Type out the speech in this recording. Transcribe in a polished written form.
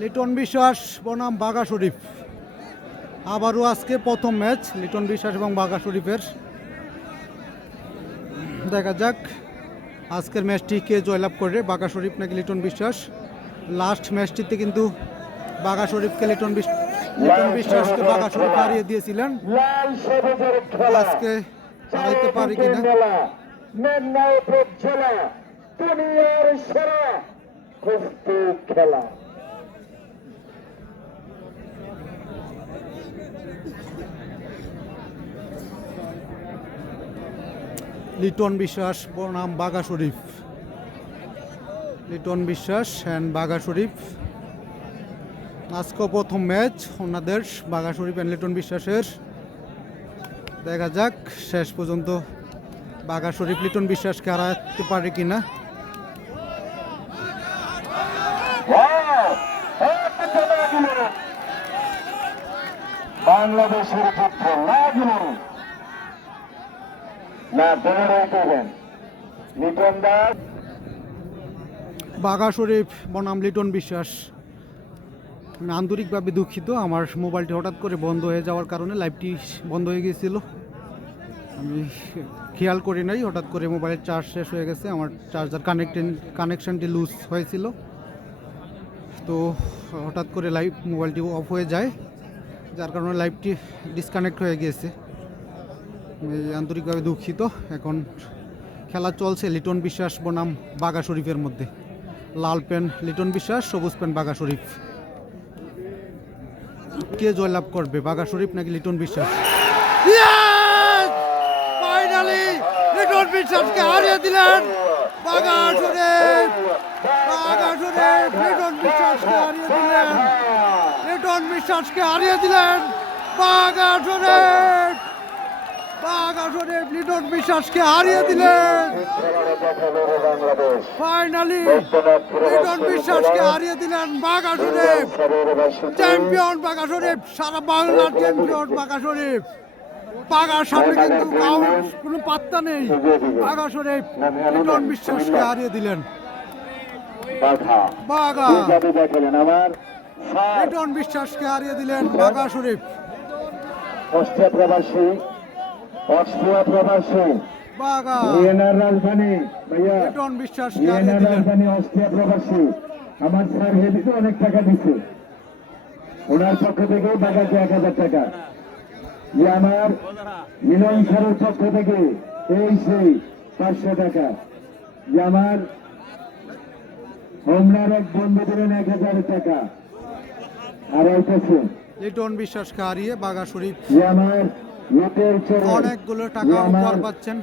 লিটন বিশ্বাস বনাম বাঘা শরীফ আবারও আজকে প্রথম ম্যাচ লিটন বিশ্বাস এবং বাঘা শরীফের। দেখা যাক আজকের ম্যাচটি কে জয়লাভ করে, বাঘা শরীফ নাকি লিটন বিশ্বাস। লাস্ট ম্যাচটিতে কিন্তু বাঘা শরীফকে লিটন বিশ্বাসকে বাঘা শরীফ হারিয়ে দিয়েছিলেন। আজকে হারাইতে পারি কিনা। খেলা লিটন বিশ্বাস বনাম বাঘা শরীফ, লিটন বিশ্বাস অ্যান্ড বাঘা শরীফ। আজকে প্রথম ম্যাচ ওনাদের বাঘা শরীফ অ্যান্ড লিটন বিশ্বাসের। দেখা যাক শেষ পর্যন্ত বাঘা শরীফ লিটন বিশ্বাসকে হারাতে পারে কিনা। বাংলাদেশের যুদ্ধ না দিলেন না দেবেন লিটন দাস। বাঘা শরীফ বনাম লিটন বিশ্বাস। আমি আন্তরিকভাবে দুঃখিত, আমার মোবাইলটি হঠাৎ করে বন্ধ হয়ে যাওয়ার কারণে লাইভটি বন্ধ হয়ে গিয়েছিল। আমি খেয়াল করি নাই, হঠাৎ করে মোবাইলের চার্জ শেষ হয়ে গেছে, আমার চার্জার কানেকশনটি লুজ হয়েছিল, তো হঠাৎ করে মোবাইলটি অফ হয়ে যায়, যার কারণে লাইভটি ডিসকানেক্ট হয়ে গিয়েছে। আমি আন্তরিকভাবে দুঃখিত। এখন খেলা চলছে লিটন বিশ্বাস বনাম বাঘা শরীফের মধ্যে। লাল পেন লিটন বিশ্বাস, সবুজ পেন বাঘা শরীফ। কে জয়লাভ করবে, বাঘা শরীফ নাকি লিটন বিশ্বাস? ফাইনালি লিটন বিশ্বাসকে হারিয়ে দিলেন বাঘা শরীফ। বাঘা শরীফ লিটন বিশ্বাসকে হারিয়ে দিলেন, লিটন বিশ্বাসকে হারিয়ে দিলেন বাঘা শরীফ। বাঘা শরীফ লিটন বিশ্বাসকে হারিয়ে দিলেন। ফাইনালি লিটন বিশ্বাসকে হারিয়ে দিলেন বাঘা শরীফ। চ্যাম্পিয়ন বাঘা শরীফ, সারা বাংলার চ্যাম্পিয়ন বাঘা শরীফ। বাঘার সামনে কিন্তু কোনো পাত্তা নেই। বাঘা শরীফ লিটন বিশ্বাসকে হারিয়ে দিলেন। বাঘা লিটন বিশ্বাসকে হারিয়ে দিলেন বাঘা শরীফ। অস্ট্রিয়া প্রবাসী বাঘা ভিয়েনার রাজধানী ভাইয়া, লিটন বিশ্বাসকে ভিয়েনার হারিয়ে দিলেন। রাজধানী অস্ট্রিয়া প্রবাসী আমার স্যার হেদিকে অনেক টাকা দিচ্ছে, ওনার পক্ষ থেকে বাঘাকে 1000 টাকা। যে আমার মিলন স্যারের পক্ষ থেকে সেই 500 টাকা। যে আমার হোমনার এক বন্ধু দিলেন 1000 টাকা। আর আইতেছে লিটন বিশ্বাসকে হারিয়ে বাঘা শরীফ যে আমার লোকের অনেকগুলো টাকা উপহার পাচ্ছেন।